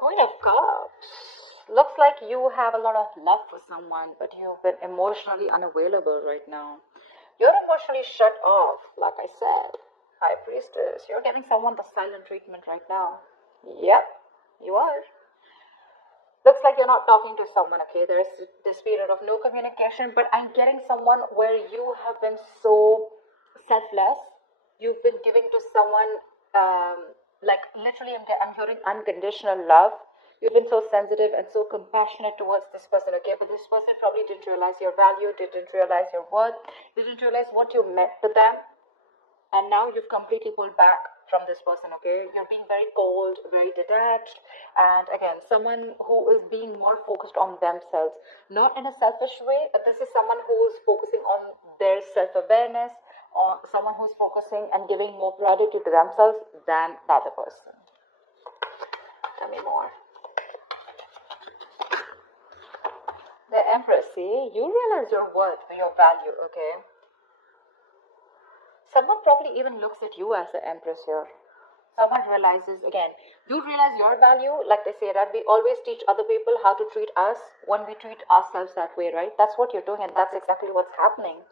Queen of Cups. Looks like you have a lot of love for someone, but you've been emotionally unavailable right now. You're emotionally shut off, like I said. High Priestess, you're giving someone the silent treatment right now. Yep, you are. Looks like you're not talking to someone, okay? There's this period of no communication, but I'm getting someone where you have been so selfless. You've been giving to someone, like literally, I'm hearing unconditional love. You've been so sensitive and so compassionate towards this person, okay? But this person probably didn't realize your value, didn't realize your worth, didn't realize what you meant to them, and now you've completely pulled back from this person, okay? You're being very cold, very detached, and again, someone who is being more focused on themselves, not in a selfish way, but this is someone who is focusing on their self-awareness, or someone who's focusing and giving more priority to themselves than the other person. Tell me more. The Empress, see, you realize your worth, your value, okay? Someone probably even looks at you as the Empress here. Someone realizes, again, you realize your value, like they say that we always teach other people how to treat us when we treat ourselves that way, right? That's what you're doing, and that's exactly what's happening.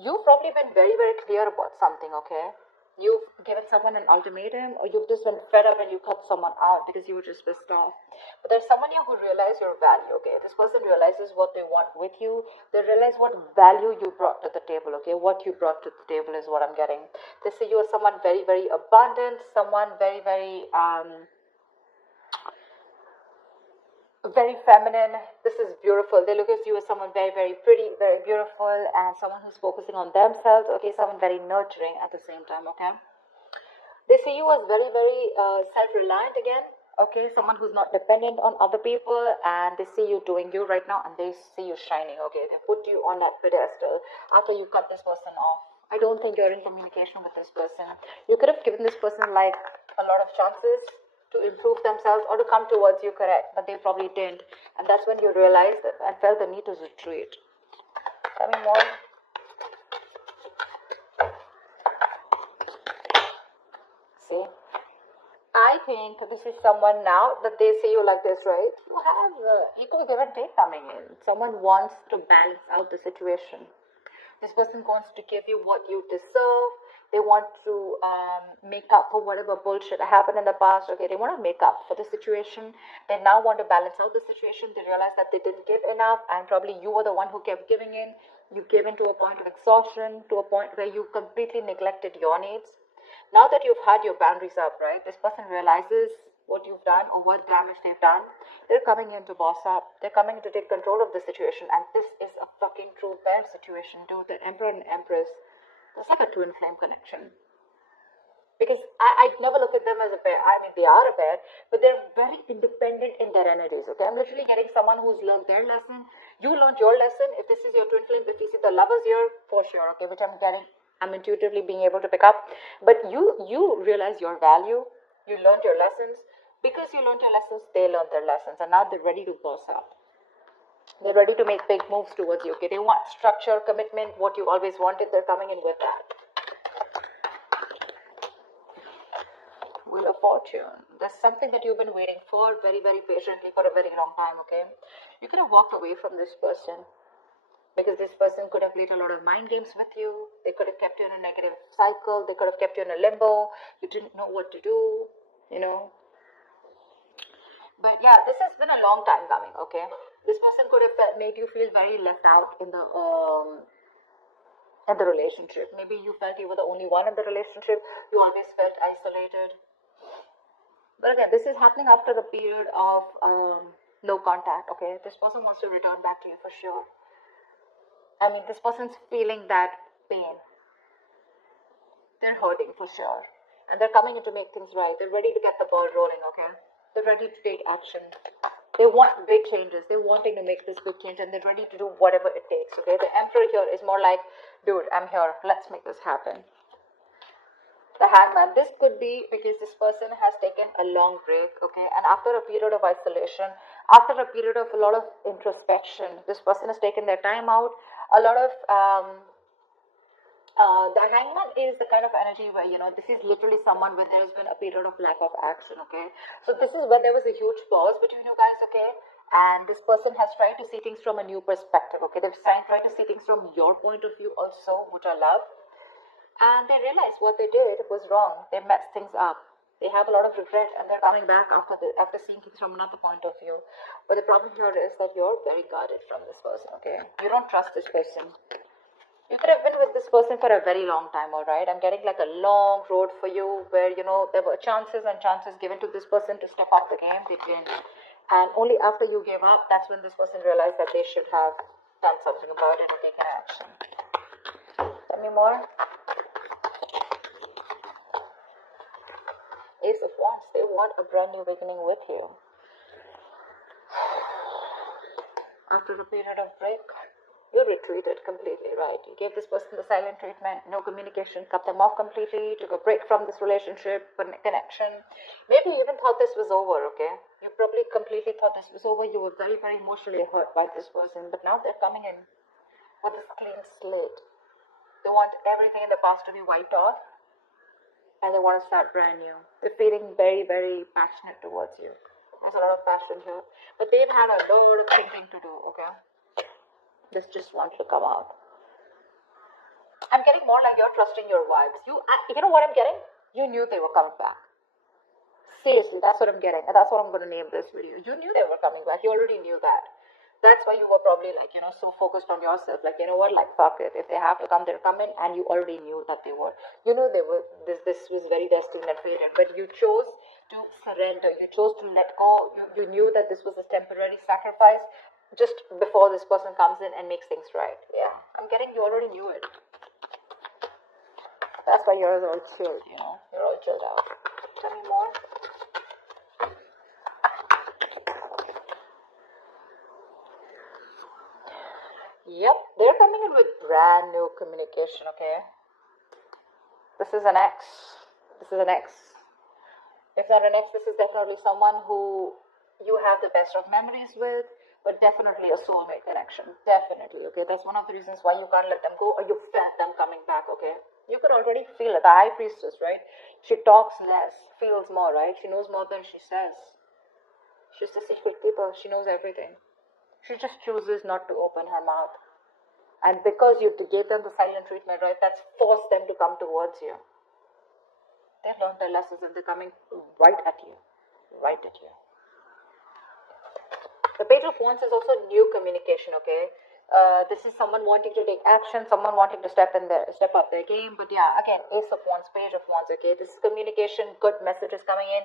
You've probably been very, very clear about something, okay? You've given someone an ultimatum, or you've just been fed up and you cut someone out because you were just pissed off. But there's someone here who realizes your value, okay? This person realizes what they want with you. They realize what value you brought to the table, okay? What you brought to the table is what I'm getting. They see you as someone very, very abundant, someone very, very very feminine. This is beautiful. They look at you as someone very, very pretty, very beautiful, and someone who's focusing on themselves, okay? Someone very nurturing at the same time, okay? They see you as very, very self-reliant again, okay? Someone who's not dependent on other people, and they see you doing you right now, and they see you shining, okay? They put you on that pedestal after you cut this person off. I don't think you're in communication with this person. You could have given this person like a lot of chances to improve themselves or to come towards you, correct, but they probably didn't, and that's when you realized and felt the need to retreat. Tell me more. See, I think this is someone now that they see you like this, right? You have equal give and take coming in. Someone wants to balance out the situation. This person wants to give you what you deserve. They want to make up for whatever bullshit happened in the past. Okay, they want to make up for the situation. They now want to balance out the situation. They realize that they didn't give enough, and probably you were the one who kept giving in. You gave in to a point of exhaustion, to a point where you completely neglected your needs. Now that you've had your boundaries up, right, this person realizes what you've done or what damage they've done. They're coming in to boss up. They're coming in to take control of the situation, and this is a fucking true bear situation, dude. The Emperor and Empress. It's like a twin flame connection. Because I never look at them as a pair. I mean, they are a pair, but they're very independent in their energies, okay? I'm literally getting someone who's learned their lesson. You learned your lesson. If this is your twin flame, if you see the lovers here, for sure, okay, which I'm getting, I'm intuitively being able to pick up. But you realize your value. You learned your lessons. Because you learned your lessons, they learned their lessons, and now they're ready to boss up. They're ready to make big moves towards you, okay? They want structure, commitment, what you always wanted. They're coming in with that. Wheel of Fortune. There's something that you've been waiting for very, very patiently for a very long time, okay? You could have walked away from this person because this person could have played a lot of mind games with you. They could have kept you in a negative cycle. They could have kept you in a limbo. You didn't know what to do, you know? But yeah, this has been a long time coming, okay? This person could have made you feel very left out in the relationship. Maybe you felt you were the only one in the relationship. You always felt isolated. But again, this is happening after a period of no contact, okay? This person wants to return back to you for sure. I mean, this person's feeling that pain. They're hurting for sure. And they're coming in to make things right. They're ready to get the ball rolling, okay? They're ready to take action. They want big changes. They're wanting to make this big change, and they're ready to do whatever it takes, okay? The Emperor here is more like, dude, I'm here. Let's make this happen. The Hangman, this could be because this person has taken a long break, okay? And after a period of isolation, after a period of a lot of introspection, this person has taken their time out. A lot of The hangman is the kind of energy where, this is literally someone where there's been a period of lack of action, okay? So this is where there was a huge pause between you guys, okay? And this person has tried to see things from a new perspective, okay? They've tried to see things from your point of view also, which I love. And they realized what they did was wrong. They messed things up. They have a lot of regret, and they're coming back after seeing things from another point of view. But the problem here is that you're very guarded from this person, okay? You don't trust this person. You could have been with this person for a very long time, all right? I'm getting like a long road for you where, there were chances and chances given to this person to step up the game. They didn't. And only after you gave up, that's when this person realized that they should have done something about it or taken action. Tell me more. Ace of Wands, they want a brand new beginning with you. After a period of break, you retreated completely, right? You gave this person the silent treatment, no communication, cut them off completely, took a break from this relationship, connection. Maybe you even thought this was over, okay? You probably completely thought this was over. You were very, very emotionally hurt by this person, but now they're coming in with this clean slate. They want everything in the past to be wiped off, and they want to start brand new. They're feeling very, very passionate towards you. There's a lot of passion here, but they've had a lot of thinking to do, okay? This just wants to come out. I'm getting more like you're trusting your vibes. You know what I'm getting? You knew they were coming back. Seriously, that's what I'm getting. And that's what I'm going to name this video. You knew they were coming back. You already knew that. That's why you were probably like, so focused on yourself. Like, you know what? Like, fuck it. If they have to come, they're coming. And you already knew that they were. You knew they were. This was very destined and fated. But you chose to surrender. You chose to let go. You knew that this was a temporary sacrifice just before this person comes in and makes things right. Yeah, I'm getting you already knew it. That's why you're all chilled, You're all chilled out. Tell me more. Yep, they're coming in with brand new communication, okay? This is an ex. This is an ex. If not an ex, this is definitely someone who you have the best of memories with, but definitely a soulmate connection. Definitely, okay? That's one of the reasons why you can't let them go, or you felt them coming back, okay? You could already feel it. The High Priestess, right? She talks less, feels more, right? She knows more than she says. She's the secret keeper. She knows everything. She just chooses not to open her mouth. And because you gave them the silent treatment, right, that's forced them to come towards you. They've learned their lessons and they're coming right at you. Right at you. The Page of Wands is also new communication, okay? This is someone wanting to take action, someone wanting to step up their game. But yeah, again, Ace of Wands, Page of Wands, okay? This is communication, good messages coming in.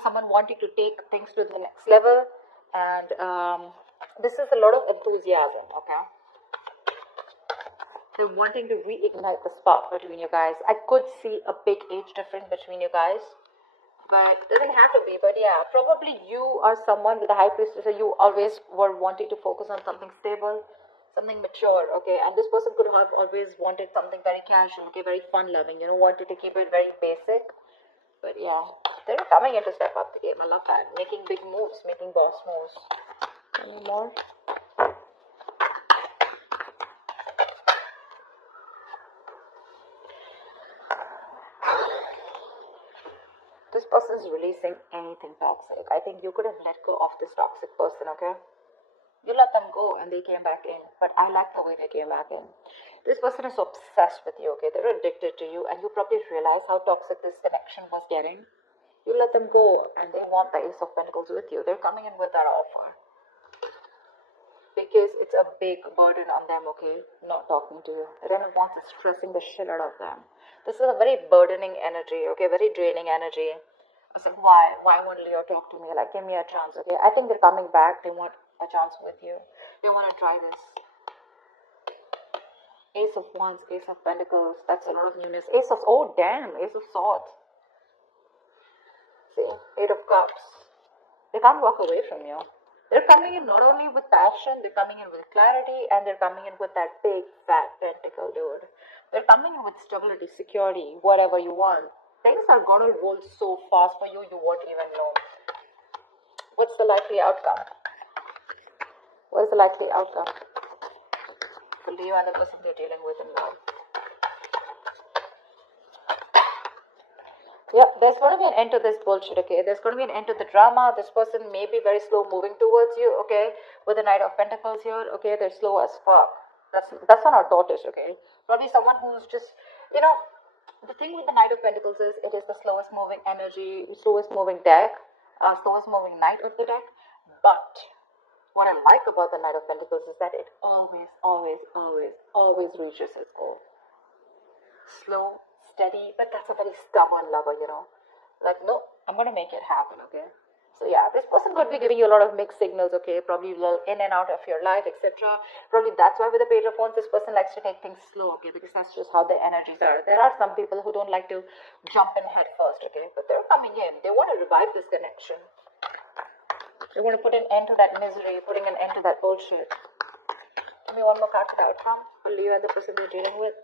Someone wanting to take things to the next level. And this is a lot of enthusiasm, okay? They're wanting to reignite the spark between you guys. I could see a big age difference between you guys. But it doesn't have to be. But yeah, probably you are someone with a High Priestess. You always were wanting to focus on something stable, something mature, okay? And this person could have always wanted something very casual, okay, very fun-loving, wanted to keep it very basic. But yeah, they're coming in to step up the game. I love that. Making big moves, making boss moves. Any more? This person is releasing anything toxic. I think you could have let go of this toxic person, okay? You let them go and they came back in. But I like the way they came back in. This person is obsessed with you, okay? They're addicted to you and you probably realize how toxic this connection was getting. You let them go and they want the Ace of Pentacles with you. They're coming in with that offer. Because it's a big burden on them, okay? Not talking to you. The Ten of Wands is stressing the shit out of them. This is a very burdening energy, okay? Very draining energy. I was like, why won't Leo talk to me? Like, give me a chance, okay? I think they're coming back. They want a chance with you. They want to try this. Ace of Wands, Ace of Pentacles. That's a lot of newness. Ace of Swords. See, Eight of Cups. They can't walk away from you. They're coming in not only with passion, they're coming in with clarity, and they're coming in with that big, fat pentacle, dude. They're coming in with stability, security, whatever you want. Things are going to roll so fast for you, you won't even know. What's the likely outcome? What is the likely outcome? The Leo and the person they're dealing with in love. Yeah, there's going to be an end to this bullshit, okay? There's going to be an end to the drama. This person may be very slow moving towards you, okay? With the Knight of Pentacles here, okay? They're slow as fuck. That's not our tortoise, okay? Probably someone who's just, you know, the thing with the Knight of Pentacles is it is the slowest moving energy, slowest moving deck, slowest moving knight of the deck. But what I like about the Knight of Pentacles is that it always, always, always, always reaches its goal. Slow, steady, but that's a very stubborn lover, you know. Like, no, I'm going to make it happen, okay? So yeah, this person could be giving you a lot of mixed signals, okay? Probably a little in and out of your life, etc. Probably that's why with the Page of Wands, this person likes to take things slow, okay? Because that's just how the energies are. There are some people who don't like to jump in head first, okay? But they're coming in. They want to revive this connection. They want to put an end to that misery, putting an end to that bullshit. Give me one more card for the outcome. I'll leave you and the person they're dealing with.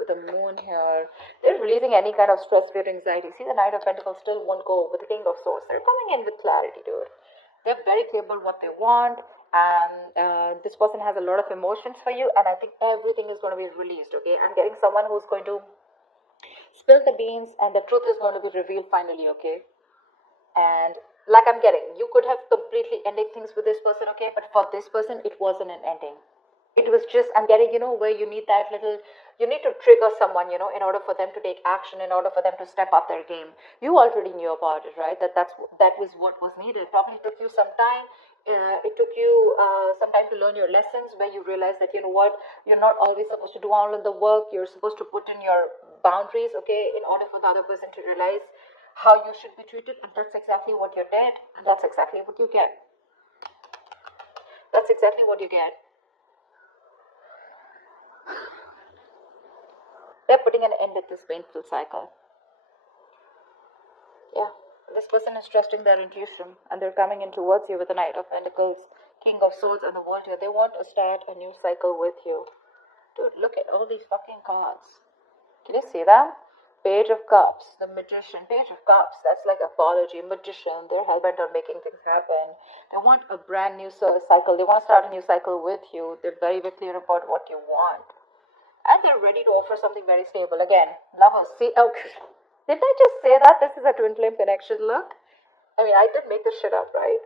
With the moon here, they're releasing any kind of stress, fear, anxiety. See, the Knight of Pentacles still won't go with the King of Swords. They're coming in with clarity, dude. They're very clear about what they want, and this person has a lot of emotions for you, and I think everything is going to be released, okay? I'm getting someone who's going to spill the beans, and the truth is going to be revealed finally, okay? And like I'm getting, you could have completely ended things with this person, okay? But for this person, it wasn't an ending. It was just, I'm getting, you know, where you need that little, you need to trigger someone, you know, in order for them to take action, in order for them to step up their game. You already knew about it, right? That was what was needed. Probably took you some time. It took you some time to learn your lessons, where you realize that, you know what, you're not always supposed to do all of the work. You're supposed to put in your boundaries, okay, in order for the other person to realize how you should be treated. And that's exactly what you did. And that's exactly what you get. That's exactly what you get. They're putting an end to this painful cycle. Yeah, this person is trusting their intuition, and they're coming in towards you with the Knight of Pentacles, King of Swords, and the World here. They want to start a new cycle with you. Dude, look at all these fucking cards. Can you see that? Page of Cups, the Magician. Page of Cups, that's like apology. Magician, they're hellbent on making things happen. They want a brand new cycle. They want to start a new cycle with you. They're very, very clear about what you want. And they're ready to offer something very stable. Again, lovers. See, okay. Did I just say that? This is a twin flame connection. Look. I mean, I did make this shit up, right?